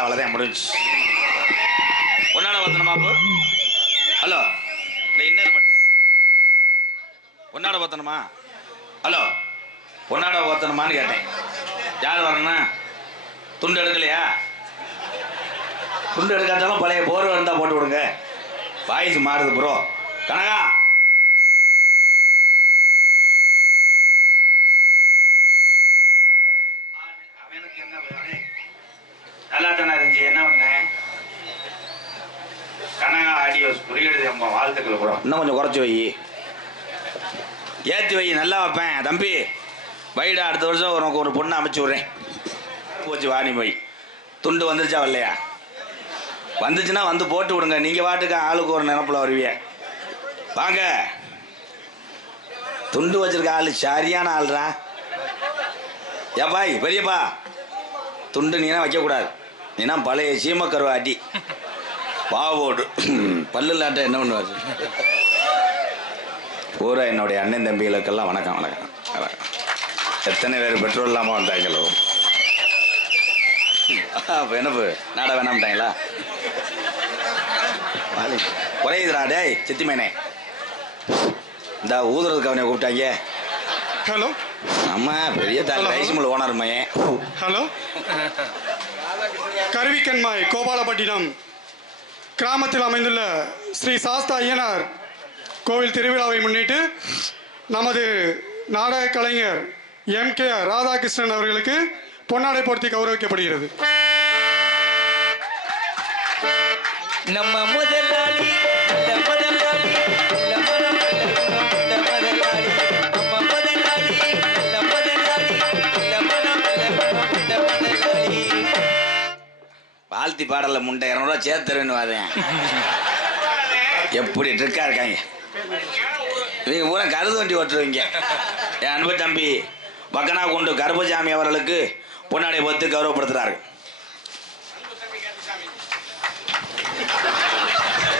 அவ்வளோதான் முடிஞ்சு. பொன்னாட பத்தனமா போ. ஹலோ, இல்லை இன்னொரு மட்டும் பொன்னாட பத்தனமா? ஹலோ, பொன்னாட பத்தனமான்னு கேட்டேன். யார் வரணும்னா துண்டு எடுக்கலையா? துண்டு எடுக்காட்டாலும் பழைய போர்வை இருந்தால் போட்டு விடுங்க. வாய்ஸ் மாறுது ப்ரோ. கனகா நல்லா தானே இருந்துச்சு. என்ன பண்ணேன்? கனகா ஆடியோஸ் புரியுது. நம்ம வாழ்த்துக்கள் கூட இன்னும் கொஞ்சம் குறைச்சி வை, ஏற்றி வை. நல்லா வைப்பேன் தம்பி. வைடா, அடுத்த வருஷம் உனக்கு ஒரு பொண்ணு அமைச்சு விட்றேன். போச்சு வாணி போய். துண்டு வந்துருச்சா வரலையா? வந்துச்சுன்னா வந்து போட்டு விடுங்க. நீங்கள் வாட்டுக்கு ஆளுக்கு ஒரு நினப்பில் வருவிய. வாங்க. துண்டு வச்சிருக்க ஆள் சரியான ஆள்ரா. ஏப்பாய் பெரியப்பா, துண்டு நீனா வைக்கக்கூடாது. நீனா பழைய சீமக்கருவா அடி பாவோடு பல்லுலாட்ட என்ன பண்ணுவார்? பூரா என்னுடைய அண்ணன் தம்பிகளுக்கெல்லாம் வணக்கம் வணக்கம் வணக்கம். எத்தனை பேர் பெட்ரோல் இல்லாமல் வந்தாங்களோ. இப்போ என்னப்பு நாட வேணாம்ட்டாங்களா? குறையுதுடா டேய் சித்திமேனே. இந்த ஊதுறதுக்கு அவனை கூப்பிட்டாங்க. ஹலோ, அம்மா பெரிய ரைஸ் மில் ஓனர் மையன். ஹலோ, கருவிக்கண்மாய் கோபாலப்பட்டினம் கிராமத்தில் அமைந்துள்ள ஸ்ரீ சாஸ்தா ஐயனார் கோவில் திருவிழாவை முன்னிட்டு நமது நாடக கலைஞர் MK ராதாகிருஷ்ணன் அவர்களுக்கு பொன்னாடை போர்த்தி கௌரவிக்கப்படுகிறது. நம்ம முதலாளி வாழ்த்தி பாடல முண்டை 200 ரூபா சேர்த்துருன்னு வாதேன். எப்படி ட்ரிக்கா இருக்காங்க நீங்க. பூரா கருது வண்டி ஓட்டுருவீங்க. என் அன்பு தம்பி பக்கனா கொண்டு கருப்பசாமி அவர்களுக்கு பொன்னாடை பொத்து கௌரவப்படுத்துறார்கள்.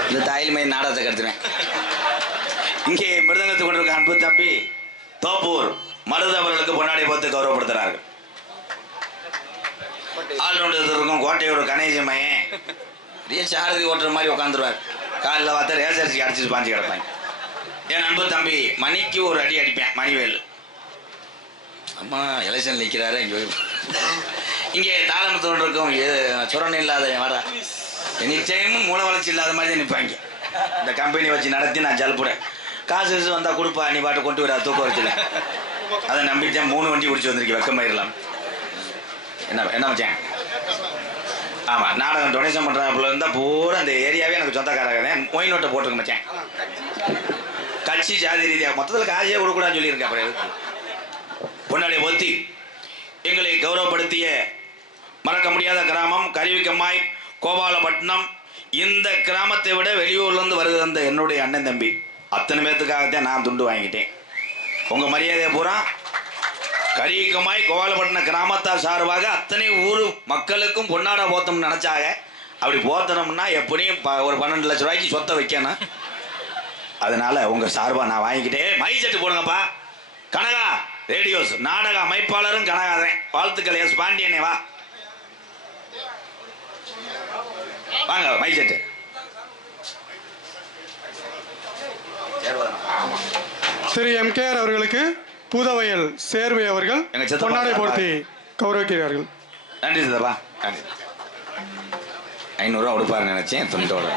இந்த தாயில் மை நாடகத்தை கருத்துவேன். இங்கே மிருதங்கத்தை கொண்டிருக்க அன்பு தம்பி தோப்பூர் மருது அவர்களுக்கு பொன்னாடை பொத்து கௌரவப்படுத்துறார்கள். ஆளுநர் கோட்டையோட கணேசமையன் பெரிய சாரதி ஓட்டுற மாதிரி உட்காந்துருவார். காலில் பார்த்தா ரேசரிசி அடிச்சுட்டு பாஞ்சு கிடப்பாங்க. என் அன்பு தம்பி மணிக்கு ஒரு அடி அடிப்பேன். மணிவேல் அம்மா எலெக்ஷன் நிற்கிறாரு. இங்கே தாளமத்தோடு இருக்கும் சுரணம் இல்லாத வர நிச்சயமும் மூல வளர்ச்சி இல்லாத மாதிரி தான் நிற்பாங்க. இந்த கம்பெனி வச்சு நடத்தி நான் ஜல்புறேன். காசு வந்தால் கொடுப்பா, நீ பாட்டு கொண்டு வர தூக்க வச்சுல. அதை நம்பிட்டேன். 3 வண்டி பிடிச்சி வந்திருக்கேன். வெக்கமாயிடலாம். என்ன வச்சேன்? ஆமாம், நாடகம் டொனேஷன் பண்ணுறாப்புல இருந்தால் பூரா அந்த ஏரியாவே எனக்கு சொந்தக்காரங்க. மொய் நோட்டை போட்டுருக்க மச்சேன். கட்சி ஜாதி ரீதியாக மொத்தத்தில் காசே கொடுக்கூடாதுன்னு சொல்லியிருக்கேன். அப்புறம் பொன்னாடை ஒத்தி எங்களை கௌரவப்படுத்திய மறக்க முடியாத கிராமம் கருவிக்கம்மாய் கோபாலப்பட்டினம். இந்த கிராமத்தை விட வெளியூர்லேருந்து வருது அந்த என்னுடைய அண்ணன் தம்பி அத்தனை பேர்த்துக்காகத்தான் நான் துண்டு வாங்கிட்டேன். உங்கள் மரியாதையை பூரா கரியக்கமாய் கோவாலப்பட்டினம் கிராமத்தார் சார்பாக அத்தனை ஊர் மக்களுக்கும் பொன்னாடா போத்தோம்னு நினைச்சாங்க. அப்படி போத்தனம்னா எப்படியும் ஒரு 12 லட்சம் ரூபாய்க்கு சொத்தை வைக்கணும். அதனால உங்க சார்பா நான் வாங்கிக்கிட்டே மை செட்டு போடுங்கப்பா. கனகா ரேடியோஸ் நாடக அமைப்பாளரும் கனகாதன். வாழ்த்துக்கள். எஸ் பாண்டியனே வா வாங்க மை செட்டு. திரு எம்கேஆர் அவர்களுக்கு பூதவயல் சேர்வை அவர்கள் பொன்னாடை போர்த்தி கௌரவிக்கிறார்கள். நன்றி சித்தப்பா, நன்றி. 500 ரூபா கொடுப்பாரு நினைச்சேன். துண்டோட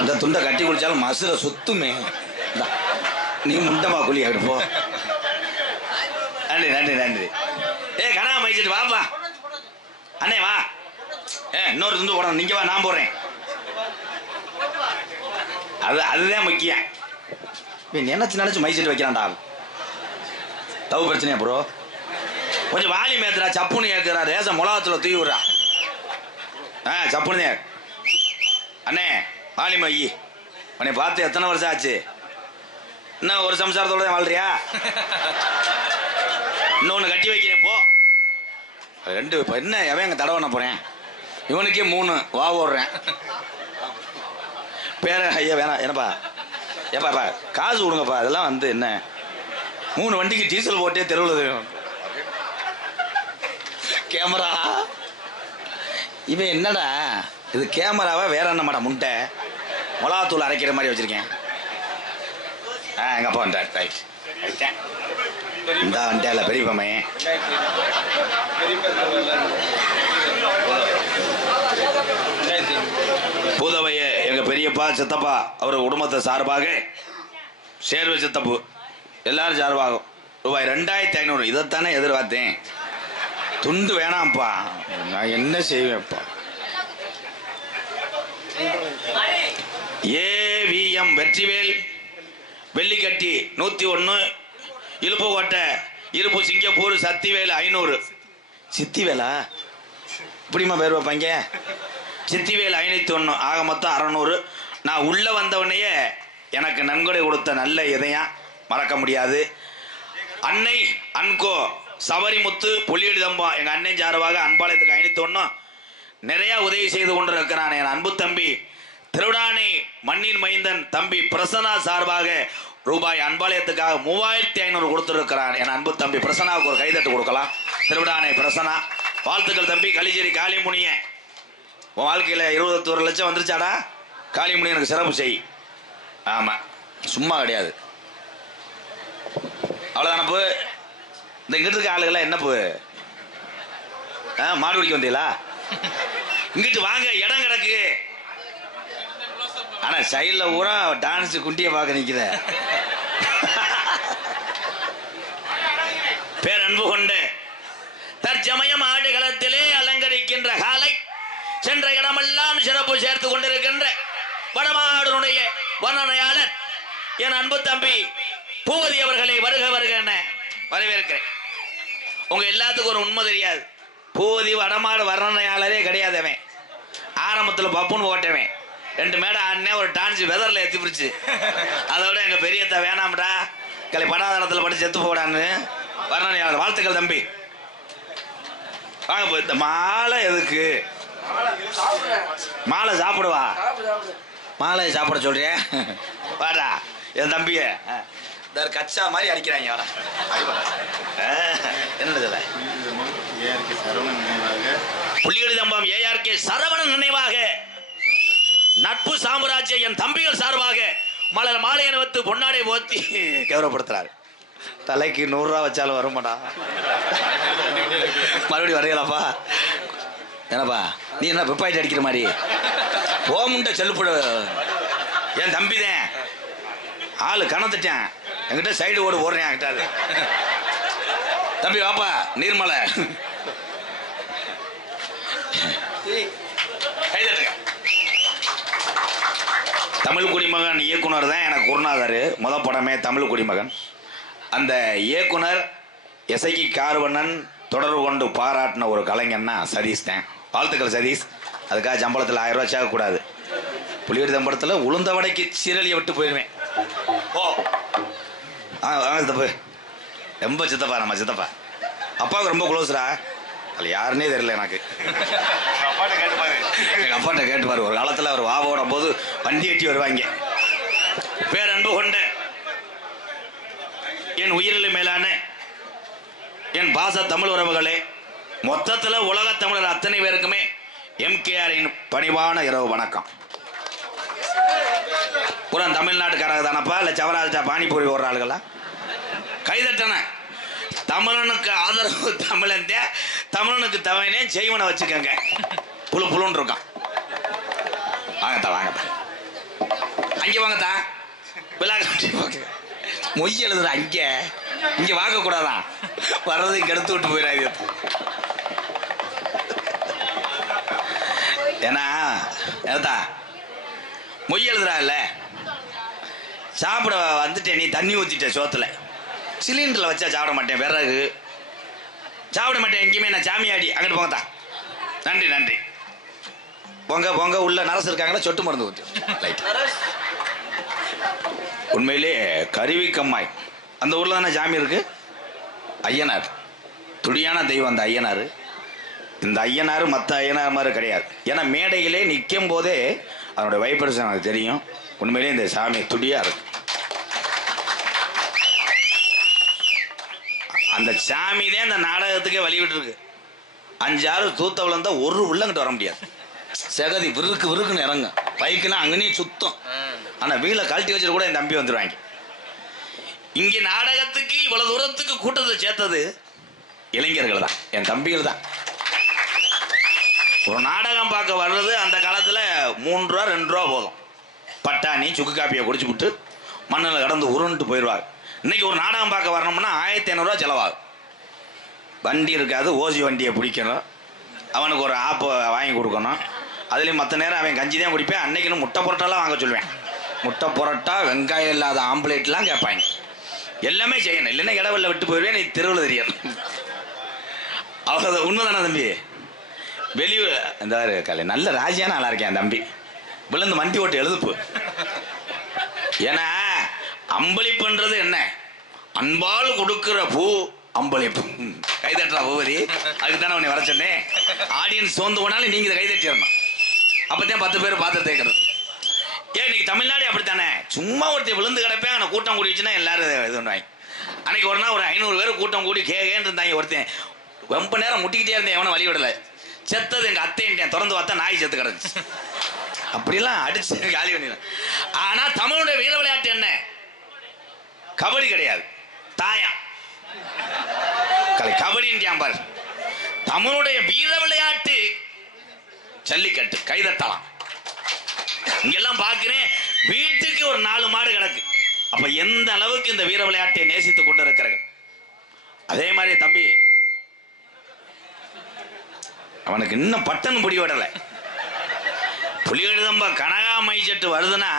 இந்த துண்டை கட்டி குடிச்சாலும் மசுரை சுத்துமே. நீ முண்டமா குழி எடுப்போ. நன்றி நன்றி நன்றி. கனகா மைச்சிட்டு வாப்பா. அண்ணே வா. இன்னொரு துண்டு போடணும். நீங்க வா, நான் போடுறேன். அதுதான் முக்கியம். நினைச்சு மைச்சிட்டு வைக்கிறான்டா. தவு பிரச்சனையா ப்ரோ? கொஞ்சம் வாலி மேத்துறா. சப்புன்னு ஏற்கிறா. ரேச மிளகாத்துல தூவி விடுறா. சப்புன்னு அண்ணே வாலி மை. உன்னை பார்த்து எத்தனை வருஷம் ஆச்சு? இன்னும் ஒரு சம்சாரத்தோட வாழ்றியா? இன்னொன்று கட்டி வைக்கிறேன் போ. 2 இப்போ என்ன எவன் எங்கள் தடவை பண்ண போகிறேன்? இவனுக்கே 3 வா ஓடுறேன். பேர ஐயா வேணாம். என்னப்பா ஏப்பாப்பா காசு கொடுங்கப்பா. அதெல்லாம் என்ன 3 வண்டிக்கு டீசல் போட்டே தெருவில் கேமரா. இவன் என்னடா இது கேமராவா வேற என்ன மாடா? முண்டை மிளகாத்தூள் அரைக்கிற மாதிரி வச்சிருக்கேன். எங்க அப்பா வந்தார். ரைட் இந்த வண்டியால பெரிய பமையன். பூதவைய எங்க பெரியப்பா சித்தப்பா அவர் குடும்பத்தை சார்பாக சேர்வை சித்தப்பு எல்லாரும் சார்பாகும் ரூபாய் 2500. இதைத்தானே எதிர்பார்த்தேன். துண்டு வேணாம்ப்பா, நான் என்ன செய்வேன்ப்பா. ஏவிஎம் வெற்றிவேல் வெள்ளிக்கட்டி 101 இழுப்பு கோட்டை இருப்பு சிங்கப்பூர் சத்திவேல் 500. சித்திவேலா இப்படிமா பேர் வைப்பாங்க? சித்திவேல் 501. ஆக மொத்தம் 600. நான் உள்ள வந்தவனையே எனக்கு நன்கொடை கொடுத்த நல்ல இதயம் மறக்க முடியாது. அன்னை அன்கோ சபரிமுத்து புலியடி தம்பம் எங்க அண்ணன் சார்பாக அன்பாளையத்துக்கு 501 நிறைய உதவி செய்து கொண்டிருக்கிறான். என் அன்பு தம்பி திருவிடானை மண்ணின் மைந்தன் தம்பி பிரசன்னா சார்பாக ரூபாய் அன்பாளையத்துக்காக 3500 கொடுத்திருக்கிறான். என் அன்பு தம்பி பிரசன்னாவுக்கு ஒரு கைதட்டு கொடுக்கலாம். திருவிடானை பிரசன்னா வாழ்த்துக்கள் தம்பி. கலிச்சேரி காளிமுனிய உன் வாழ்க்கையில் 21 லட்சம் வந்துருச்சாடா? காளிமுனி எனக்கு சிறப்பு செய். ஆமா சும்மா கிடையாது. அவ்வளோதானப்பு. இந்த இங்கிட்டு இருக்க ஆளுகள்லாம் என்னப்பு மாடு பிடிக்க வந்தீங்களா? இங்கிட்டு வாங்க, இடம் கிடக்கு. ஆனா சைடில் ஊரா டான்ஸ் குண்டியை பார்க்க நிற்கிற பேரன்பு கொண்டு தற்சமயம் ஆடுகளத்திலே அலங்கரிக்கின்ற காலை சென்ற இடமெல்லாம் சிறப்பு சேர்த்து கொண்டிருக்கின்ற வடமாடுடைய வர்ணனையாளர் என் அன்பு தம்பி பூவதி அவர்களை வருக வருக என வரவேற்கிறேன். உங்க எல்லாத்துக்கும் ஒரு உண்மை தெரியாது. பூவதி வடமாடு வர்ணனையாளரே கிடையாது. அவன் ஆரம்பத்தில் பப்புன்னு ஓட்டவன் 2 மேடை ஆடினே ஒரு டான்ஸ் வெதரில் எத்தி பிடிச்சு. அதோட எங்க பெரியத்த வேணாம்டா கலை படாதளத்தில் படி செத்து போடான்னு வர்ணனையாளர். வாழ்த்துக்கள் தம்பி. வாங்க போய் இந்த மாலை எதுக்கு? மாலை சாப்பிடுவா. மாலை சாப்பிட சொல்றிய? வாடா என் தம்பிய கச்சா மாதிரி அடிக்கிறாங்க. வாடா என்னது புள்ளியடி தம்பம் ஏஆர்கே சரவணன் நினைவாக நட்பு சாம்ராஜ்ய என் தம்பிகள் சார்பாக மலர் மாலை அணிவித்து பொன்னாடை போத்தி கௌரவப்படுத்துறாரு. தலைக்கு 100 ரூபா வச்சாலும் வருமாடா. மறுபடியும் வரையலாப்பா. என்னப்பா நீ என்ன பிப்பாயிட்டு அடிக்கிற மாதிரி போமுண்ட செல்லுப்பட. என் தம்பி தான் ஆளு கணத்துட்டேன். என்கிட்ட சைடு ஓடு ஓடுறேன். என்கிட்ட தம்பி வாப்பா நீர்மலை தமிழ் குடிமகன் இயக்குனர் தான் எனக்கு குருநாதர். முதல் படமே தமிழ் குடிமகன். அந்த இயக்குனர் எசைக்கு கார்வண்ணன் தொடர்பு கொண்டு பாராட்டின ஒரு கலைஞன்னா சதீஷ் தான். வாழ்த்துக்கள் சதீஷ். அதுக்காக சம்பளத்தில் 1000 ரூபா சேர்க்கக்கூடாது. புலியடி தம்படத்தில் உளுந்த வடைக்கு சீரழியை விட்டு போயிடுவேன். ஓ வாங்க தப்பு ரொம்ப சித்தப்பா, நம்ம சித்தப்பா அப்பாவுக்கு ரொம்ப க்ளோஸ்ரா. அது யாருன்னே தெரியல எனக்கு. எங்கள் அப்பாட்ட கேட்டுப்பாரு. ஒரு காலத்தில் அவர் வாவோட போது வண்டி எட்டி வருவாங்க. பேரன்பு கொண்ட என் உயிரில் மேலான என் பாச தமிழ் உறவுகளே, மொத்தத்தில் உலக தமிழர் அத்தனை பேருக்குமே எம்கேஆரின் பணிவான இரவு வணக்கம். பூரா தமிழ்நாட்டுக்காரங்க தானப்பா, இல்லை சவராஜா பானிபூரி ஓடுற ஆளுகளா? கைதட்டன தமிழனுக்கு ஆதரவு தமிழன், தமிழனுக்கு தவனே செய்வனை வச்சுக்கோங்க. புழு புழுன்னு இருக்கான். வாங்கத்தான் வாங்கத்தான், அங்கே வாங்கத்தான். விழா மொய் எழுதுற அங்கே இங்கே வாங்கக்கூடாதான், வர்றது இங்கே எடுத்து விட்டு போயிடாது. ஏன்னா ஏதா மொய் எழுதுறா இல்லை, சாப்பிட வந்துட்டேன், நீ தண்ணி ஊற்றிட்ட சோத்துல, சிலிண்டரில் வச்சா சாப்பிட மாட்டேன், விறகு சாப்பிட மாட்டேன் எங்கேயுமே, நான் சாமியாடி. அங்கிட்டு போங்கத்தான். நன்றி நன்றி. பொங்க பொங்க உள்ள நரசு இருக்காங்களா, சொட்டு மருந்து ஊற்றி ரைட். உண்மையிலே கருவிக்கம்மாய் அந்த ஊரில் தானே சாமி இருக்கு. ஐயனார் துடியான தெய்வம் அந்த ஐயனார். இந்த ஐயனார் மற்ற ஐயனார் மாதிரி கிடையாது. ஏன்னா மேடையிலே நிற்கும் போதே அதனுடைய வைப்ரேஷன் எனக்கு தெரியும். உண்மையிலே இந்த சாமி துடியா இருக்கு. அந்த சாமி தான் இந்த நாடகத்துக்கே வழிவிட்டு இருக்கு. 5-6 தூத்த விழுந்தா ஒரு உள்ளங்கிட்ட வர முடியாது. செகதி விருக்கு விருக்குன்னு இறங்க, பைக்குன்னா அங்கேயும் சுத்தம். ஆனால் வீலை கழட்டி வச்சுட்டு கூட என் தம்பி வந்துடுவாங்க. இங்கே நாடகத்துக்கு இவ்வளவு தூரத்துக்கு கூட்டத்தை சேர்த்தது இளைஞர்கள் தான், என் தம்பிகள் தான். ஒரு நாடகம் பார்க்க வர்றது அந்த காலத்தில் 3 ரூபா 2 ரூபா போதும். பட்டாணி சுக்கு காப்பியை குடிச்சு விட்டு மண்ணில் கடந்து உருண்டுட்டு போயிடுவாங்க. இன்னைக்கு ஒரு நாடகம் பார்க்க வரணும்னா 1500 ரூபா செலவாகும். வண்டி இருக்காது, ஓசி வண்டியை பிடிக்கணும், அவனுக்கு ஒரு ஆப்பை வாங்கி கொடுக்கணும். அதுலேயும் மற்ற நேரம் அவன் கஞ்சி தான் குடிப்பேன். அன்னைக்குன்னு முட்டை புரோட்டாலாம் வாங்க சொல்லுவேன். முட்டை புரோட்டா, வெங்காயம் இல்லாத ஆம்ப்லேட்லாம் கேட்பாங்க. எல்லாமே செய்யணும், இல்லைன்னா இடவெளியில் விட்டு போயிடுவேன். நீ தெருவில் தெரியும். அவ்வளோ உண்மைதானே தம்பி? வெளியூர் இந்த கலை நல்ல ராஜியான நல்லா இருக்கேன் தம்பி. விழுந்து மண்டி ஓட்டு எழுதுப்பு. ஏன்னா அம்பளிப்புன்றது என்ன? அன்பால் கொடுக்கிற பூ அம்பளிப்பு. கைதட்டுறா பூவதி, அதுக்கு தானே உன்னை வர சொன்னேன். ஆடியன்ஸ் சோர்ந்து போனாலும் நீங்கள் கைதட்டிடணும். அப்போதான் 10 பேர் பார்த்து தேக்கிறது. ஏன் இன்னைக்கு தமிழ்நாடு அப்படித்தானே? சும்மா ஒருத்தர் விழுந்து கிடப்பேன், ஆனால் கூட்டம் கூடிச்சுன்னா எல்லாரும் இது பண்ணுவாங்க. அன்னைக்கு ஒரு நாள் ஒரு 500 பேர் கூட்டம் கூடி கேன்னு இருந்தாங்க. ஒருத்தன் ரொம்ப நேரம் முட்டிக்கிட்டே இருந்தேன், எவனை வழி விடலை. செத்தது எங்கள் அத்தைன்ட்டேன், திறந்து பார்த்தா நாய் செத்து கிடந்துச்சு. அப்படிலாம் அடிச்சு காலி பண்ணிடலாம். ஆனால் தமிழுடைய வீர விளையாட்டு என்ன? கபடி கிடையாது, தாயம். கபடின்னு பாரு. தமிழுடைய வீர விளையாட்டு ஜல்லிக்கட்டு. கைதட்டலாம். இங்கெல்லாம் பார்க்கிறேன், வீட்டுக்கு ஒரு 4 மாடு கிடக்கு. அப்ப எந்த அளவுக்கு இந்த வீர விளையாட்டை நேசித்துக் கொண்டு இருக்கிறார்கள். அதே மாதிரி தம்பி அவனுக்கு இன்னும் பட்டன் புடி விடலை. புலிகழுதம்பா கனகா மைச்சட்டு வருதுன்னா,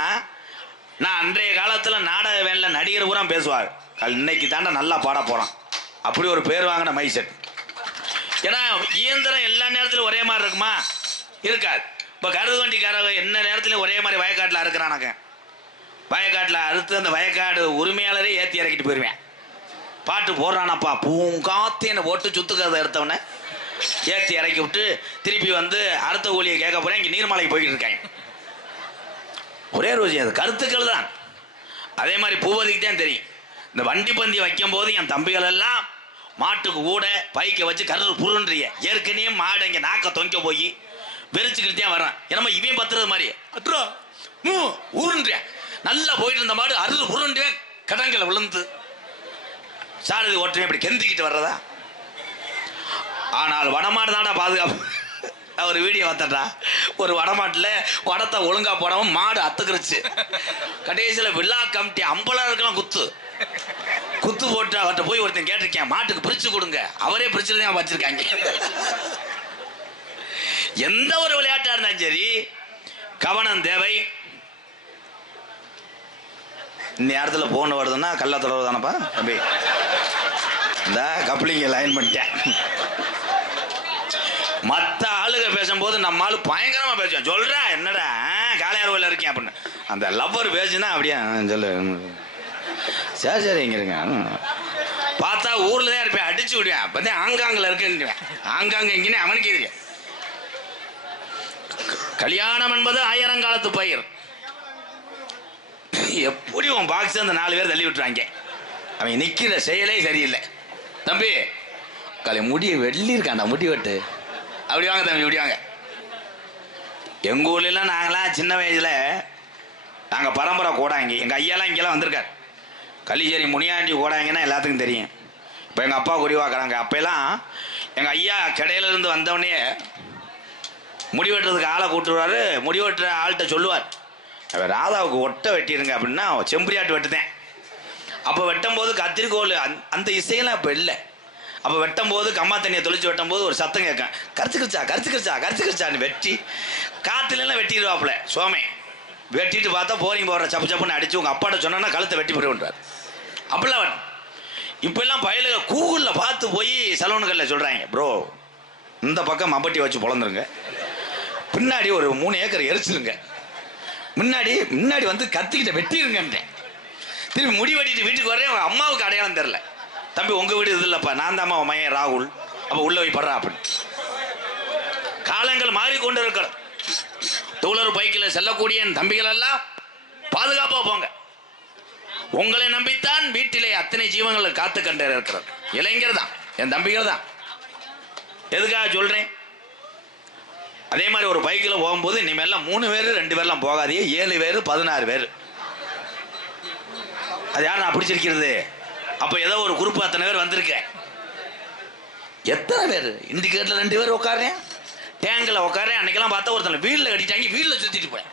நான் அன்றைய காலத்தில் நாடக வேலை நடிகர் பூரா பேசுவார், இன்னைக்கு தாண்டா நல்லா பாட போகிறான், அப்படி ஒரு பேர் வாங்கின மைசெட். ஏன்னா இயந்திரம் எல்லா நேரத்திலும் ஒரே மாதிரி இருக்குமா? இருக்காது. இப்போ கருது வண்டிக்காரங்க என்ன நேரத்துலையும் ஒரே மாதிரி வயக்காட்டில் அறுக்கிறானாக்க, வயக்காட்டில் அறுத்து அந்த வயக்காடு உரிமையாளரே ஏற்றி இறக்கிட்டு போயிடுவேன். பாட்டு போடுறானப்பா பூங்காத்தின்னு போட்டு சுத்துக்கிறத எடுத்தவொடனே ஏற்றி இறக்கி விட்டு திருப்பி வந்து அடுத்த கூலியை கேட்க போகிறேன். இங்கே நீர்மலைக்கு போய்கிட்டு இருக்காங்க. ஒரே ரோஜி, அது கருத்துக்கள் தான். அதே மாதிரி பூவதிக்கு தான் தெரியும். இந்த வண்டி பந்தி வைக்கும் போது என் தம்பிகள் எல்லாம் மாட்டுக்கு கூட பைக்கை வச்சு கரு புருன்றிய ஏற்கனவே மாடு இங்கே நாக்க தொங்க போய் வெறிச்சுக்கிட்டு தான் வர்றான். என்னமோ இவன் பத்துறது மாதிரி அட்ரா உருன்றிய நல்லா போயிட்டு இருந்த மாடு அருள் புருண்டுவேன் கடங்களை விழுந்து சாரதி ஓட்டுவேன் இப்படி கெந்திக்கிட்டு வர்றதா. ஆனால் வடமாடு தாண்டா பாதுகாப்பு. ஒரு வீடியோ பார்த்தா ஒரு வடமாட்டில் வடத்தை ஒழுங்கா போடாமல் மாடு அத்துக்கிருச்சு. கடைசியில் விழா கமிட்டி அம்பலாருக்கெல்லாம் குத்து போட்டு அவர்கிட்ட போய் ஒருத்தன் கேட்டிருக்கேன், மாட்டுக்கு பிரிச்சு கொடுங்க. அவரே பிரிச்சுதான் வச்சிருக்காங்க. எந்த ஒரு விளையாட்டா இருந்தாலும் சரி கவனம் தேவை. இந்த இடத்துல போன் வருதுன்னா கல்ல தொடர்பு தானப்பா தம்பி. இந்த கப்ளிங்க லைன் பண்ணிட்டேன். மற்ற ஆளுக பேசும்போது நம்ம ஆளு பயங்கரமா பேசுவேன். சொல்றா என்னடா காளையார்வல இருக்கேன் அப்படின்னு. அந்த லவ்வர் பேசுனா அப்படியே சொல்லு சரி சரி இங்க இருங்க. பார்த்தா ராதா ஊர்ல தான் இருப்பேன், அடிச்சு விடுவேன். அப்பதான் ஆங்காங்கில் இருக்குன்னு ஆங்காங்க எங்கன்னு அவனுக்கு தெரியும். கல்யாணம் என்பது ஆயிரங்காலத்து பயிர். எப்படி உன் பாக்ஸ் அந்த 4 பேர் தள்ளி விட்டுறாங்க. அவன் நிக்கிற செயலே சரியில்லை. தம்பி காலை முடிய வெள்ளி இருக்காண்டா, முடி வெட்டு. அப்படி வாங்க தம்பி, இப்படி வாங்க. எங்கள் ஊர்லாம் நாங்களாம் சின்ன வயசுல நாங்கள் பரம்பரை கூடாங்க. எங்கள் ஐயாலாம் இங்கெல்லாம் வந்திருக்காரு. கள்ளிச்சேரி முனியாண்டி கூடாங்கன்னா எல்லாத்துக்கும் தெரியும். இப்போ எங்கள் அப்பா குடிவாக்குறாங்க. அப்போல்லாம் எங்கள் ஐயா கடையிலேருந்து வந்தவொடனே முடி வெட்டுறதுக்கு ஆளை கூட்டுருவார். முடி வெட்டுற ஆள்கிட்ட சொல்லுவார், ராதாவுக்கு ஒட்டை வெட்டிடுங்க அப்படின்னா செம்பரியாட்டு வெட்டுதேன். அப்போ வெட்டும் போது கத்திரிக்கோள் அந்த இசையெல்லாம் இப்போ இல்லை. அப்போ வெட்டும் போது கம்மா தண்ணியை தொளிச்சு வெட்டும் போது ஒரு சத்தம் கேட்கும், கரிச்சுக்கிறிச்சான்னு வெட்டி காற்றுலாம் வெட்டிடுவாப்புல சோமே. வெட்டிட்டு பார்த்தா போரிங் போடுற சப்பு சப்புன்னு அடிச்சு உங்கள் அப்பாட்ட சொன்னா கழுத்தை வெட்டி போடுவார். அப்படிலாம் இப்பெல்லாம் பயலுக கூகுளில் பார்த்து போய் சலூனுகளில் சொல்கிறாங்க, ப்ரோ இந்த பக்கம் மம்பட்டி வச்சு பொழந்துருங்க, பின்னாடி ஒரு 3 ஏக்கர் எரிச்சிருங்க, முன்னாடி வந்து கத்திக்கிட்ட வெட்டிருங்கன்றேன். திரும்பி முடி வெட்டிட்டு வீட்டுக்கு வரேன். அவங்க அம்மாவுக்கு அடையாளம் தெரில. தம்பி உங்கள் வீடு இது இல்லைப்பா, நான் தான் அம்மா மையன் ராகுல், அப்போ உள்ள போய் படுறா அப்படின்னு. காலங்கள் மாறிக்கொண்டு இருக்கிற டூலர் பைக்கில் செல்லக்கூடிய என் தம்பிகள் எல்லாம் பாதுகாப்பாக போங்க. உங்களை நம்பித்தான் வீட்டிலே அத்தனை ஜீவங்களை காத்து கண்டு இருக்கிறது. இளைஞர் தான், என் தம்பிகள் தான். எதுக்காக சொல்றேன்? அதே மாதிரி ஒரு பைக்கில் போகும்போது இனிமேல்லாம் 3 பேர் 2 பேர்லாம் போகாதீங்க, 7 பேர் 16 பேர். அது யார் நான் பிடிச்சிருக்கிறது? அப்போ ஏதோ ஒரு குரூப் அத்தனை பேர் வந்திருக்கேன். எத்தனை பேர்? இண்டிகேட்டரில் 2 பேர் உட்காரேன், டேங்கில் உட்காரேன். அன்னைக்கெல்லாம் பார்த்தா ஒருத்தனை வீட்டில் கட்டிட்டாங்க, வீட்டில் சுற்றிட்டு போய்.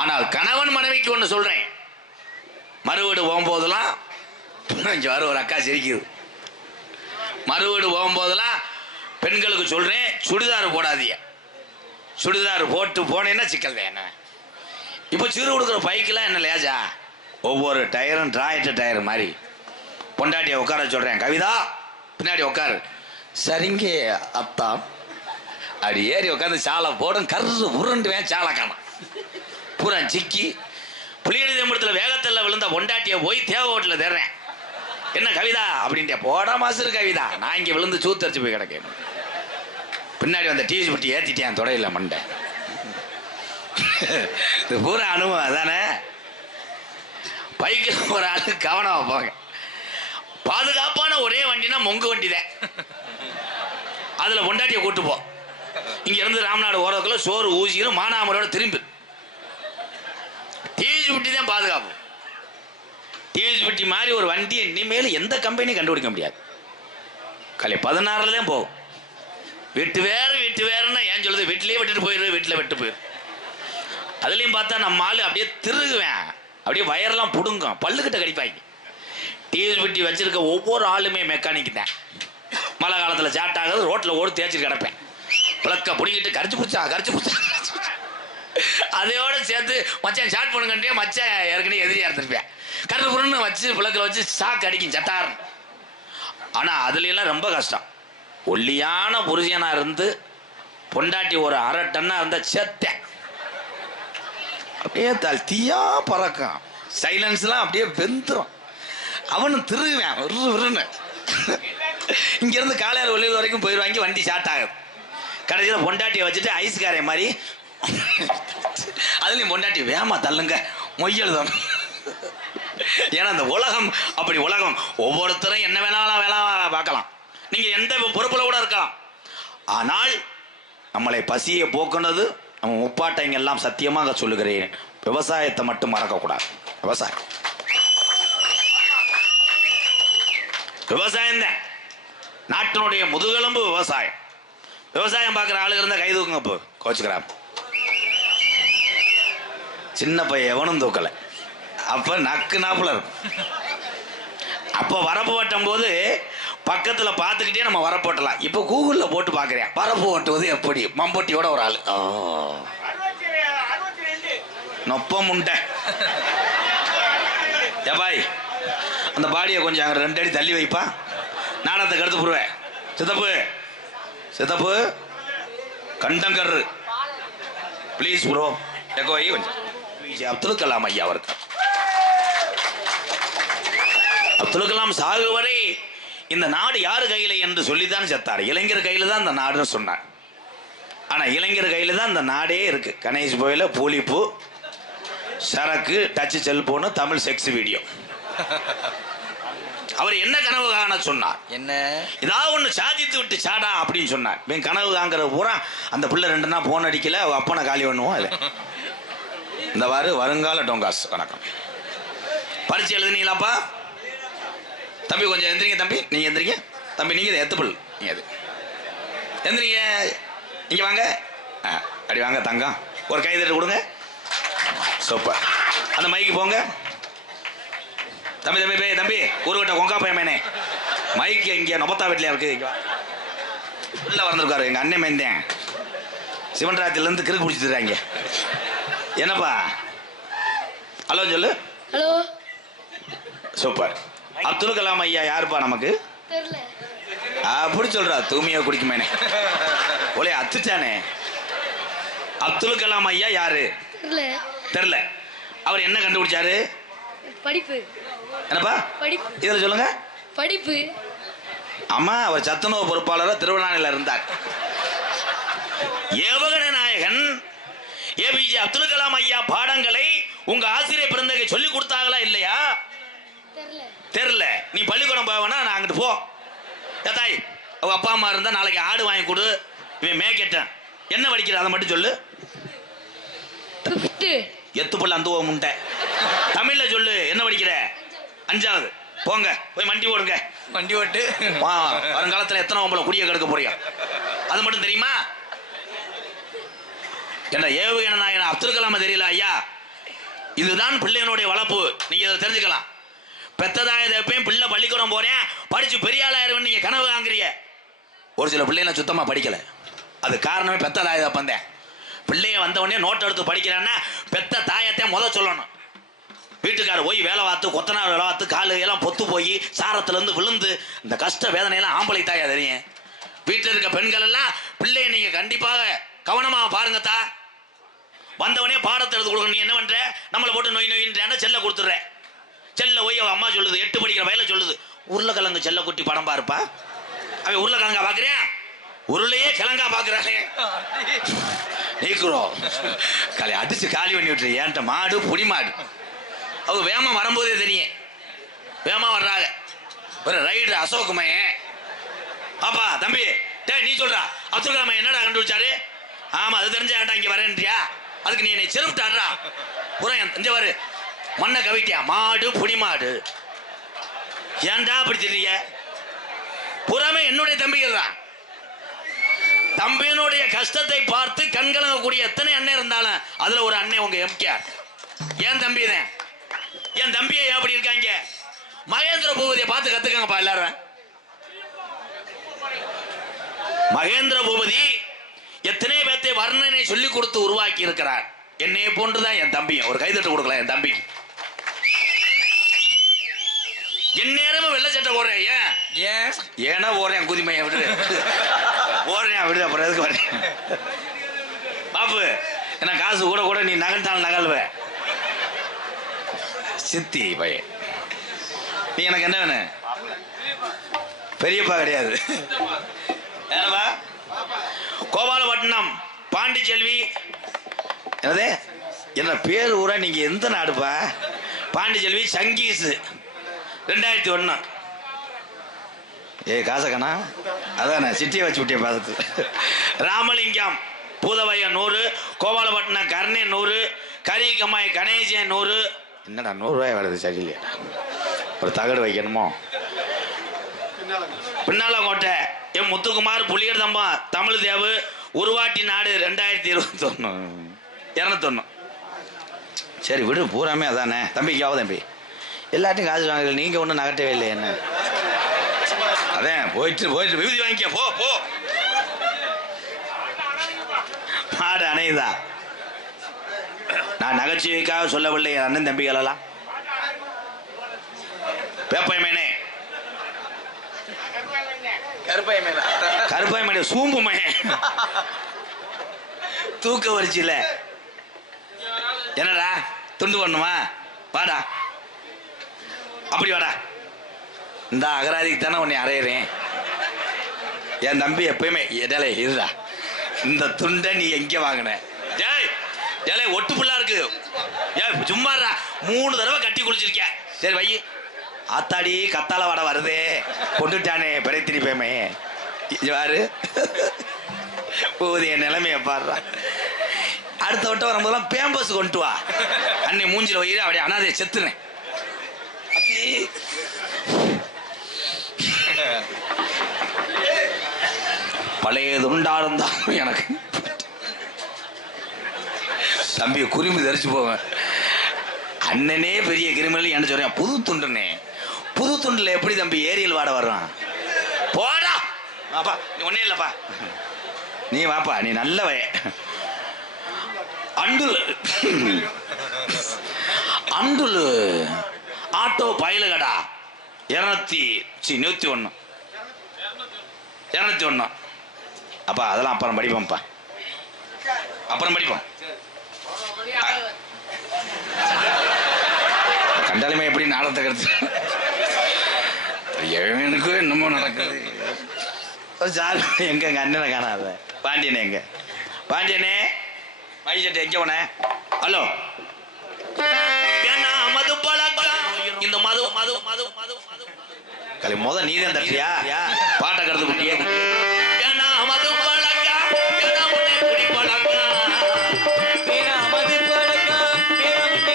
ஆனால் கணவன் மனைவிக்கு ஒன்று சொல்கிறேன், மறுவீடு போகும்போதெல்லாம் கொஞ்சம் வர ஒரு அக்கா சிரிக்குது. மறுவீடு போகும்போதெல்லாம் பெண்களுக்கு சொல்கிறேன், சுடிதார் போடாதீங்க. சுடிதார் போட்டு போனேன்னா சிக்கல் தான். என்ன இப்போ சிறு கொடுக்குற பைக்கெலாம் என்ன லேஜா, ஒவ்வொரு டயரும் டிராய்ட்டு டயர் மாதிரி. பொண்டாட்டியை உட்கார சொல்கிறேன், கவிதா பின்னாடி உட்காரு. சரிங்க அத்தா. அப்படி ஏறி உட்காந்து சாலை போடும், கரு உருண்டுவேன், சாலை காணும் பூரா சிக்கி. புளியடி தம்பத்தில் வேகத்தில் விழுந்த பொண்டாட்டியை போய் தேவ ஓட்டில் தேடுறேன். என்ன கவிதா அப்படின்ட்டு, போடா மாசு கவிதா, நான் இங்கே விழுந்து சூத்தரிச்சு போய் கிடக்கேன். பின்னாடி வந்த டிவி பட்டி ஏற்றிட்டேன் தொடையில் மண்டை. இது பூரா அனுபவம் அதானே. பைக்கில் ஒரு ஆளு கவனம் வைப்பாங்க. பாதுகாப்பான ஒரே வண்டினா மொங்கு வண்டி தான். அதில் பொண்டாட்டியை கூட்டு போ. இங்கேருந்து ராமநாடு ஓரத்துக்குள்ள சோறு ஊசியும் மானாமரோட திரும்பி. டிவி பட்டி தான் பாதுகாப்பு. டிவி பட்டி மாதிரி ஒரு வண்டியை இனிமேல் எந்த கம்பெனியும் கண்டுபிடிக்க முடியாது. கலை 16 தான் போகும். வீட்டு வேறுன்னா ஏன் சொல்லுது, வீட்டிலேயே விட்டுட்டு போயிரு, வீட்டில் விட்டு போயிரு. அதுலேயும் பார்த்தா நம்ம ஆள் அப்படியே திருகுவேன், அப்படியே வயரெல்லாம் பிடுங்கும், பல்லுக்கிட்ட கடிப்பாங்க. டிவி பெட்டி வச்சிருக்க ஒவ்வொரு ஆளுமே மெக்கானிக் தான். மழை காலத்தில் சாட் ஆகுது, ரோட்டில் ஓடி தேய்ச்சிட்டு கிடப்பேன். பிளக்க பிடிக்கிட்டு கரைச்சி பிடிச்சா அதையோட சேர்த்து மச்சான் சாட் பண்ணுங்கன்றே மச்சான் ஏற்கனவே எதிரியாக இருந்திருப்பேன். கருப்புன்னு வச்சு பிளக்கில் வச்சு சாக்கு அடிக்கும் சட்டாரம். ஆனால் அதுலாம் ரொம்ப கஷ்டம். ஒல்லியான புருஷனாக இருந்து பொண்டாட்டி ஒரு 1/2 டன்னா இருந்தால் செத்தேன். அப்படியே தீயா பறக்கும், சைலன்ஸ்லாம் அப்படியே வெந்துடும். அவனும் திருகுவேன் விருன்னு. இங்கேருந்து காலையில் வெளியில் வரைக்கும் போயிடுவாங்க, வண்டி ஸ்டார்ட் ஆகுது. கடைசியில் பொண்டாட்டியை வச்சுட்டு ஐஸ்காரை மாதிரி அதுலேயும் பொண்டாட்டி வேமா தள்ளுங்க மொய்யெழுதும். ஏன்னா அந்த உலகம் அப்படி உலகம். ஒவ்வொருத்தரும் என்ன வேணாலும் வேலை பார்க்கலாம், நீங்கள் எந்த பொறுப்பில் கூட இருக்கலாம். ஆனால் நம்மளை பசியை போக்குனது நம்ம முப்பாட்டைங்க எல்லாம் சத்தியமாக சொல்லுகிறேன், விவசாயத்தை மட்டும் மறக்கக்கூடாது. விவசாயம் தான் நாட்டினுடைய முதுகெலும்பு. விவசாயம் பார்க்குற ஆளுங்க இருந்தால் கை தூக்குங்க. இப்போ கோச்சுக்கிறான் சின்ன பையன் எவனும் தூக்கலை. அப்போ நக்கு நாப்புல இருக்கும். அப்போ வரப்பு ஓட்டும் போது பக்கத்தில் பார்த்துக்கிட்டே நம்ம வரப்பு ஓட்டலாம். இப்போ கூகுளில் போட்டு பார்க்குறேன் வரப்பு ஓட்டுவது எப்படி, மம்பொட்டியோட ஒரு ஆள் நொப்பம் உண்டை. எப்பாய் அந்த பாடியை கொஞ்சம் அங்கே 2 அடி தள்ளி வைப்பா, நாடகத்தை கருத்து போடுவேன். சித்தப்பு கண்டங்கரு ப்ளீஸ் ப்ரோ எக்கோ கொஞ்சம் அப்துல் கலாம் ஐயா அவருக்கு. அப்துல் கலாம் சாகு வரை இந்த நாடு யாரு கையில என்று சொல்லித்தான் செத்தார். இளைஞர் கையில தான் இந்த நாடுன்னு சொன்னார். ஆனா இளைஞர் கையில தான் இந்த நாடே இருக்கு. கணேஷ் போயில பூலிப்பூ, சரக்கு, touch cellphone, Tamil sex video. அவர் என்ன கனவு காண சொன்னார்? என்ன ஏதாவது ஒண்ணு சாதித்து விட்டு சாடா அப்படின்னு சொன்னார். இவன் கனவு காங்கிற பூரா அந்த பிள்ளை 2 நாள் போன் அடிக்கல, அவ அப்பனை காலி பண்ணுவோம். இல்லை இந்த வருங்கால டொங்காஸ். வணக்கம். பரிச்சை எழுதுனீங்களாப்பா? தம்பி கொஞ்சம் எந்திரிங்க. தம்பி நீங்க எந்திரிங்க. தம்பி நீங்க எத்துப்பிள், நீங்க அது எந்திரிங்க. இங்க வாங்க, அடி வாங்க தங்கம். ஒரு கை தட்டு கொடுங்க. சூப்பர். அந்த மைக்கு போங்க. தம்பி தம்பி பே தம்பி ஊருகிட்ட கொங்கா பையமேனே, மைக்கு இங்கே நொபத்தா வீட்டில் இருக்கு. உள்ள வந்திருக்காரு எங்க அண்ணன் மேந்தேன். சிவன்ராத்திரிலேருந்து கிறுக்கு பிடிச்சிடுறாங்க. என்னப்பா? ஹலோ சொல்லு. ஹலோ. சூப்பர். அப்துல் கலாம் ஐயா யாருப்பா நமக்கு? தெரியல. அப்படி சொல்றா, தூய்மையா குடிக்குமேனே. ஒலே அத்துச்சானே. அப்துல் கலாம் ஐயா யாரு? தெரியல. தெரியல. அவர் என்ன கண்டுபிடிச்சாரு? படிப்பு. என்னப்பா? படிப்பு. இதில் சொல்லுங்க. படிப்பு. அம்மா அவர் சத்துணவு பொறுப்பாளராக திருவண்ணாமலையில் இருந்தார். ஏவகண நாயகன் ஏபிஜே அப்துல் கலாம் ஐயா பாடங்களை உங்க ஆசிரியர் பிறந்தகை சொல்லி கொடுத்தாங்களா இல்லையா? தெரியல. தெரியல. நீ பள்ளிக்கூடம் போவேனா? நான் அங்கிட்டு போ. தாய் அவ அப்பா அம்மா இருந்தா நாளைக்கு ஆடு வாங்கி கொடு. இவன் மேய்க்கட்டேன். என்ன படிக்கிற அதை மட்டும் சொல்லு. எத்து புள்ள அந்த முண்டை. தமிழ்ல சொல்லு. என்ன படிக்கிற? 5வது. போங்க போய் மண்டி ஓடுங்க. வண்டி ஓட்டு. வருங்காலத்தில் எத்தனை உங்களை குடிய கெடுக்க போறியா? அது மட்டும் தெரியுமா? என்ன ஏவுகணை நாயகன் அப்துல் கலாம் தெரியல ஐயா? இதுதான் பிள்ளையனுடைய வளர்ப்பு. நீங்க இதை தெரிஞ்சுக்கலாம். பெத்ததாயப்பையும் பிள்ளை பள்ளிக்கூடம் போறேன் படிச்சு பெரிய ஆளாயிருவேன் நீங்க கனவு காங்குறீங்க. ஒரு சில பிள்ளைகளை சுத்தமா படிக்கல. அது காரணமே பெத்ததாயப்பந்தேன். பிள்ளைய வந்தவொடனே நோட்டை எடுத்து படிக்கிறான்னா பெத்த தாயத்தை சொல்லணும். வீட்டுக்காரர் போய் வேலை பார்த்து கொத்தனார் வேலை பார்த்து காலு எல்லாம் பொத்து போய் சாரத்திலேருந்து விழுந்து இந்த கஷ்ட வேதனையெல்லாம் ஆம்பளை தாயா தெரியும். வீட்டில் இருக்க பெண்கள் எல்லாம் பிள்ளைய நீங்க கண்டிப்பாக கவனமாக பாருங்கத்தா. வந்தவனே பாடத்தை எடுத்து கொடுக்கணும். நீ என்ன பண்ற? நம்மளை போட்டு நோய் நோயின்றான செல்ல கொடுத்துட்ற. செல்ல போய் அவன் அம்மா சொல்லுது, 8 படிக்கிற வயல சொல்லுது, உருளைக்கிழங்கு செல்ல குட்டி படம் பாருப்பா. அவன் உருளைக்கிழங்கா பாக்குறேன், உருளையே கிழங்கா பாக்குறானே. நீக்குறோம் களை அடிச்சு காலி பண்ணி விட்டுரு. ஏன்ட்ட மாடு புடி மாடு. அவ வேமா வரும்போதே தெரியும். வேமா வர்றாங்க. ஒரு ரைடு அசோக்குமையன். பாப்பா தம்பி டே நீ சொல்றா அப்துல் கலாம் என்னடா கண்டுபிடிச்சாரு? ஆமா அது தெரிஞ்சா ஏன்டா இங்க வரேன்றியா? அதுக்கு நீ என்னை செருப்பிட்டாடுறா. புறம் இங்க வரு மண்ணை கவிட்டியா? மாடு புடி மாடு. ஏன்டா அப்படி தெரியல? புறமே என்னுடைய தம்பிகள் தான். தம்பியினுடைய கஷ்டத்தை பார்த்து கண்கலங்கக்கூடிய எத்தனை அண்ணன் இருந்தாலும் அதுல ஒரு அண்ணன் உங்க எம்கேஆர். ஏன் தம்பி தான். என் தம்பியை எப்படி இருக்காங்க? மகேந்திர பூபதியை பார்த்து கத்துக்கங்கப்பா எல்லாரும். மகேந்திர பூபதி எத்தனை பேர்த்தை வர்ணனை சொல்லி கொடுத்து உருவாக்கி இருக்கிறார். என்னைய போன்றுதான் என் தம்பியும். ஒரு கைதட்டு கொடுக்கலாம் என் தம்பிக்கு. என் நேரமும் வெள்ளை சட்டை போடுறேன். ஏன்? ஏன்னா போறேன் குதிமையை விடு. போறேன் விடு. அப்புறம் எதுக்கு வரேன்? பாப்பு என்ன காசு கூட கூட நீ நகழ்த்தாலும் நகழ்வ. சித்தி பையன் நீ எனக்கு என்ன வேணும்? பெரியப்பா கிடையாது. என்னப்பா? கோபாலப்பட்டினம் பாண்டிச்செல்வி. என்னது என்ன பேர் ஊரா? நீங்க எந்த நாடுப்பா? பாண்டிச்செல்வி சங்கீஸ் 2001. காசக்கண்ணா அதானே சிட்டியை வச்சு விட்டேன் பார்த்து. ராமலிங்கம் பூதவையன் 100, கோபாலப்பட்டினம் கர்ணே 100, கரிகம்மாய் கணேசன் 100. என்னடா 100 ரூபாய் வருது? சரியில்லை. ஒரு தகடு வைக்கணுமோ? பின்னால கோட்டை என் முத்துக்குமார் புலியர் தம்பம் தமிழ் தேவு உருவாட்டி நாடு 2021 201. சரி விடு பூராமே அதானே. தம்பிக்காவ தம்பி எல்லாத்தையும் காசு வாங்கல. நீங்க ஒன்றும் நகட்டவே இல்லை. என்ன அதான் போயிட்டு விபூதி வாங்கிக்க போ போ. மாடு அணையுதா? நான் நகைச்சுவைக்காக சொல்லவில்லை. என் அண்ணன் தம்பிகள் எல்லாம் பேப்பாய் மேனே கருப்பாய் மேனே சூம்பு மகன் தூக்க வரிச்சில என்னடா துண்டு பண்ணுமா? வாடா அப்படி வாடா. இந்த அகராதிக்கு தானே உன்னை அறையிறேன். என் தம்பி எப்பயுமே எடலை இருடா, இந்த துண்டை நீ எங்கே வாங்கின? டேய் டேலே ஒட்டு புல்லா இருக்கு. ஏன் சும்மாடா, 3 தடவை கட்டி குளிச்சிருக்க. சரி வை. ஆத்தாடி கத்தால வடை வருதே, கொண்டுட்டானே பிறை பேமே. யாரு போகுது என் நிலைமைய பாடுறா. அடுத்த வட்டம் வரும்போதெல்லாம் பேம்பஸ் கொண்டு வா. அன்னை மூஞ்சில வை, அப்படியே அனாதையை செத்துனேன். பழையது உண்டாருந்தா எனக்கு தம்பி குருமி தரிச்சு போவேன். அண்ணனே பெரிய கிரிமினல் என்ன சொல்றேன், புது துண்டுனே. புது துண்டுல எப்படி தம்பி ஏரியல் வாட வர்றான்? போடா வாப்பா, நீ ஒன்னே இல்லப்பா, நீ வாப்பா, நீ நல்லவ. அண்டுல் அண்டுல் ஆட்டோ பயிலுகடா 201 அப்பா, அதெல்லாம் அப்புறம் படிப்போம்ப்பா, அப்புறம் படிப்போம். கண்டாலுமே எப்படி நாளத்தை கருத்து எனக்கு என்னமோ நடக்குது. எங்க அண்ணனை காணாத. பாண்டியனே எங்க? பாண்டியனே மைசெட்டு எங்க போன? ஹலோ, மது பழக்கம். இந்த மது மது மது மது மது கலை முத நீதான் தட்டியா பாட்டை கருத்து குட்டியே. மது பழக்கம் குடி பழக்கம், மது பழக்கம்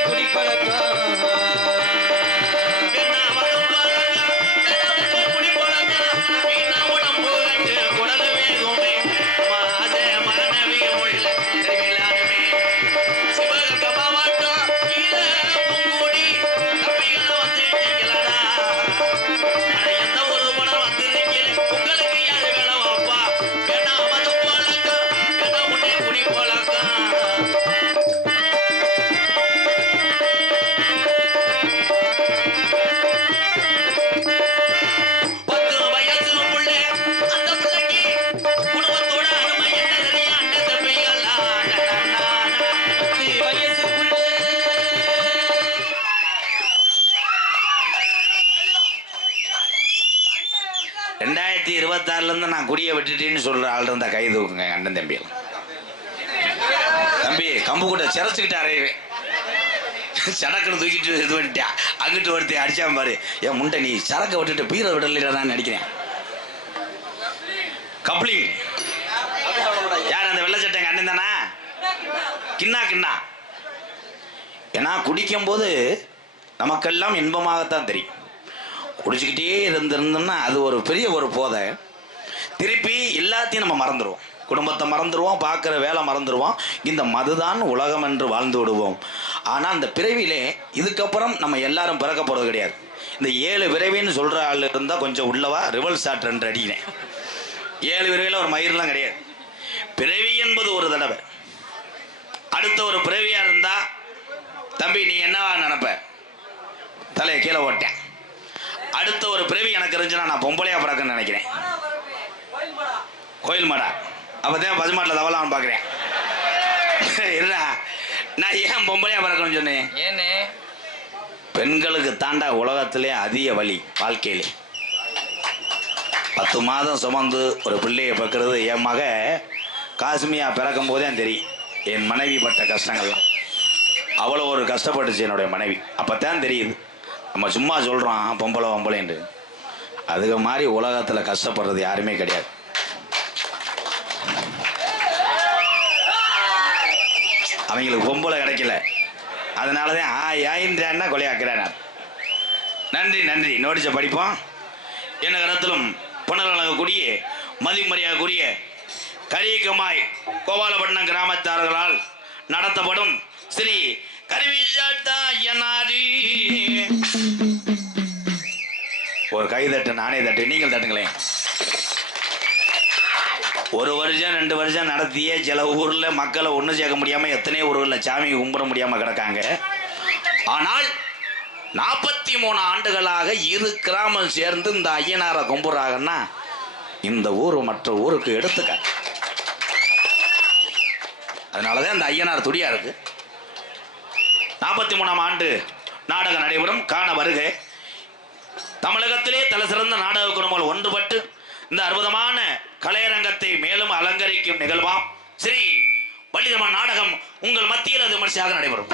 குடி பழக்கம். நான் குடியை விட்டுட்டேன்னு சொல்ற ஆள் இருந்தா கை தூக்குங்க. அண்ணன் தம்பி தம்பி கம்பு கூட சிறச்சுக்கிட்டு அறையவே சடக்குன்னு தூக்கிட்டு இது பண்ணிட்டேன். அங்கிட்டு ஒருத்தையும் அடிச்சாம பாரு, என் முண்டை நீ சரக்கை விட்டுட்டு பீரை விடல நான் நடிக்கிறேன். கப்ளிங் யார்? அந்த வெள்ளை சட்டை அண்ணன் தானா? கிண்ணா கிண்ணா. ஏன்னா குடிக்கும் போது நமக்கெல்லாம் இன்பமாகத்தான் தெரியும். குடிச்சுக்கிட்டே இருந்திருந்தோம்னா அது ஒரு பெரிய ஒரு போதை. திருப்பி எல்லாத்தையும் நம்ம மறந்துடுவோம், குடும்பத்தை மறந்துடுவோம், பார்க்குற வேலை மறந்துடுவோம், இந்த மதுதான் உலகம் என்று வாழ்ந்து விடுவோம். ஆனால் அந்த பிறவிலே இதுக்கப்புறம் நம்ம எல்லாரும் பிறக்க போகிறது கிடையாது. இந்த 7 பிறவின்னு சொல்கிற ஆள் இருந்தால் கொஞ்சம் உள்ளவா ரிவல் ஷாட் 2 அடிக்கிறேன். 7 பிறவியில் ஒரு மயிரெலாம் கிடையாது. பிறவி என்பது ஒரு தடவை. அடுத்த ஒரு பிறவியாக இருந்தால் தம்பி நீ என்னவா நினைப்ப? தலையை கீழே ஓட்டேன். அடுத்த ஒரு பிறவி எனக்கு இருந்துச்சுன்னா நான் பொம்பளையா பிறக்குன்னு நினைக்கிறேன். கோயில் மாடா அப்பதான் பசுமாட்டில் தவலான்னு பார்க்குறேன். இல்லை நான் ஏன் பொம்பளையா பிறக்கணும்னு சொன்னேன்? ஏன்னு பெண்களுக்கு தாண்டா உலகத்திலே அதிக வலி வாழ்க்கையிலே. 10 மாதம் சுமந்து ஒரு பிள்ளையை பிறக்கிறது. என் மக காசுமியா பிறக்கும் போதே தெரியும் என் மனைவி பட்ட கஷ்டங்கள்லாம். அவ்வளோ ஒரு கஷ்டப்பட்டுச்சு என்னுடைய மனைவி. அப்போத்தான் தெரியுது. நம்ம சும்மா சொல்கிறோம் பொம்பளை பொம்பளைன்ட்டு, அதுக்கு மாதிரி உலகத்தில் கஷ்டப்படுறது யாருமே கிடையாது. அவங்களுக்கு பொம்பளை கிடைக்கல, அதனால தான் ஆயின்றான்னா கொலையாக்குறேன். நன்றி நன்றி. நோடிச்ச படிப்போம். என்ன கருத்திலும் புனரழகக்கூடிய மதிமரியாதைக்குரிய கரியக்கமாய் கோபாலப்பட்டினம் கிராமத்தார்களால் நடத்தப்படும் ஸ்ரீ கருவிச்சாட்டாயனாரி. ஒரு கை தட்டு, நானே தட்டு, நீங்கள் தட்டுங்களேன். 1 வருஷம் 2 வருஷம் நடத்தியே சில ஊரில் மக்களை ஒன்று சேர்க்க முடியாமல் எத்தனையோ ஊர்களில் சாமி கும்பிட முடியாமல் கிடக்காங்க. ஆனால் 43 ஆண்டுகளாக 2 கிராமம் சேர்ந்து இந்த ஐயனாரை கும்பிட்றாங்கன்னா இந்த ஊர் மற்ற ஊருக்கு எடுத்துக்க. அதனால தான் இந்த ஐயனார் துடியா இருக்கு. 43ஆம் ஆண்டு நாடகம் நடைபெறும், காண வருகை. தமிழகத்திலே தலை சிறந்த நாடக குழுமங்கள் ஒன்றுபட்டு இந்த அற்புதமான கலையரங்கத்தை மேலும் அலங்கரிக்கும் நிகழ்வாம் ஸ்ரீ வள்ளிதம்மாள் நாடகம் உங்கள் மத்தியில் அது விமர்சையாக நடைபெறும்.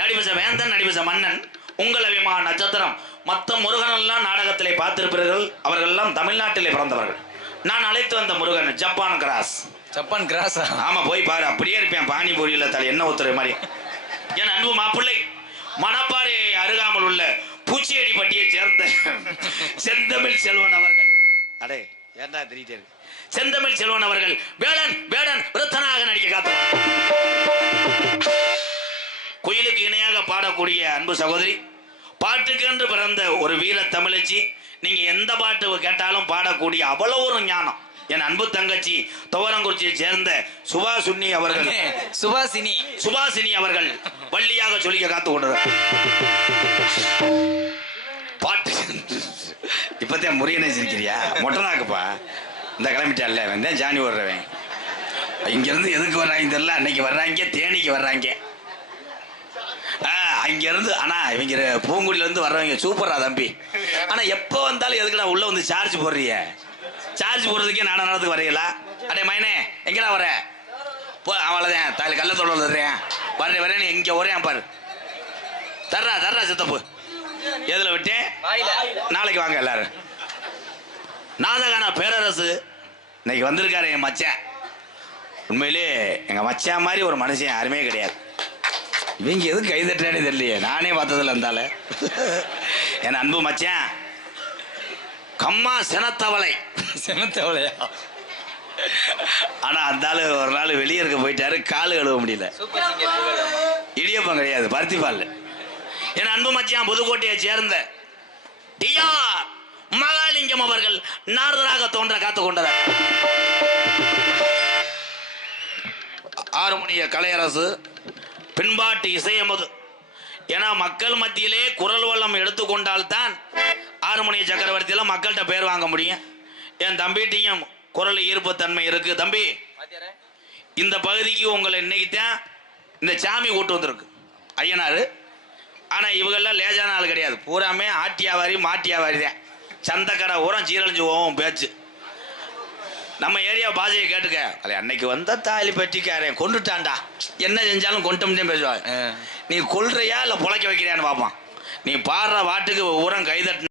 நடிபச வேந்தன், நடிபச மன்னன், உங்கள் அபிமான நட்சத்திரம், மொத்த முருகனெல்லாம் நாடகத்திலே பார்த்திருப்பீர்கள். அவர்கள் எல்லாம் தமிழ்நாட்டிலே பிறந்தவர்கள். நான் அழைத்து வந்த முருகன் ஜப்பான் கிராஸ். ஜப்பான் கிராஸா? ஆமா, போய் பாரு, அப்படியே இருப்பேன் பானிபூரியில தலை என்ன ஊத்துற மாதிரி. என் அன்பு மாப்பிள்ளை மணப்பாறை அருகாமல் உள்ள பூச்சியடிப்பட்டியை சேர்ந்த செந்தமிழ் செல்வன் அவர்கள். அடே ஏண்டா தெரியிட்டே இருக்கு. செந்தமிழ் செல்வன் அவர்கள் வேடன் வேடன் விருத்தனாக நடிக்க காத்து. குயிலுக்கு இணையாக பாடக்கூடிய அன்பு சகோதரி, பாட்டுக்கென்று பிறந்த ஒரு வீர தமிழச்சி. நீங்க எந்த பாட்டு கேட்டாலும் பாடக்கூடிய அவ்வளவு ஒரு ஞானம். என் அன்பு தங்கச்சி துவரங்குறிச்சியை சேர்ந்த சுபாசினி அவர்கள். சுபாசினி அவர்கள் வள்ளியாக சொல்லிக்க காத்து கொண்டார். பாட்டு இப்பதான் முருகனை சிரிக்கிறியா? மொட்டனாக்குப்பா, இந்த கிளம்பிட்டால வந்தேன் ஜானி ஓடுறவன். இங்கிருந்து எதுக்கு வர்றாங்க தெரியல. அன்னைக்கு வர்றாங்க தேனிக்கு வர்றாங்க. அங்கிருந்து ஆனா இவங்க பூங்குடியில இருந்து வர்றவங்க சூப்பரா தம்பி. ஆனா எப்போ வந்தாலும் எதுக்குடா உள்ள வந்து சார்ஜ் போடுறிய? சார்ஜ் போடுறதுக்கே நேரத்துக்கு வரையலா? அடே மைனே எங்கடா வர? அவ்வளோதான் தாலி கல்ல தொழில் தர்றேன் வரேன் எங்க ஒரேன் பாரு. தர்றா சித்தப்பு. எதுல விட்டேன்? நாளைக்கு வாங்க எல்லாரும். நாதகான பேரரசு இன்னைக்கு வந்திருக்காரு என் மச்சான். உண்மையிலே எங்க மச்சான் மாதிரி ஒரு மனுஷன் யாருமே கிடையாது. இவங்க எதுவும் கை தட்டுறானே தெரியலையே, நானே பார்த்ததில்ல இருந்தால. என் அன்பு மச்சான் கம்மா செனத்தவளையா? ஆனா அந்த ஆளு ஒரு நாள் வெளியே இருக்க போயிட்டாரு, காலு கழுவ முடியல. இடியப்பம் கிடையாது, பருத்தி பால். என் அன்பு மச்சான் புதுக்கோட்டையை சேர்ந்த டிஆர் மகாலிங்கம் அவர்கள் நாரதராக தோன்ற காத்து கொண்டனர். ஆறுமணிய கலையரசு பின்பாட்டு இசையமது. ஏன்னா மக்கள் மத்தியிலே குரல் வளம் எடுத்துக்கொண்டால்தான் ஆறுமணிய சக்கரவர்த்தியில மக்கள்கிட்ட பேர் வாங்க முடியும். என் தம்பிட்டையும் குரல் ஈர்ப்புத்தன்மை இருக்கு. தம்பி, இந்த பகுதிக்கு உங்களை இன்னைக்கு தான் இந்த சாமி கூட்டு வந்திருக்கு ஐயனாரு. ஆனா இவங்கெல்லாம் லேஜான ஆள் கிடையாது. பூராமே ஆட்டியாவாரி மாட்டியாவாரி தான். சந்தக்கடை ஊரம் சீரழிஞ்சு போவோம் பேச்சு. நம்ம ஏரியா பாஜையை கேட்டுக்க, அது அன்னைக்கு வந்த தாலி பற்றிக்காரன் கொண்டுட்டான்டா, என்ன செஞ்சாலும் கொண்டோம்னே பேசுவாங்க. நீ கொல்றியா இல்லை பொழைக்க வைக்கிறியான்னு பார்ப்பான். நீ பாடுற பாட்டுக்கு ஊரம் கைதட்டின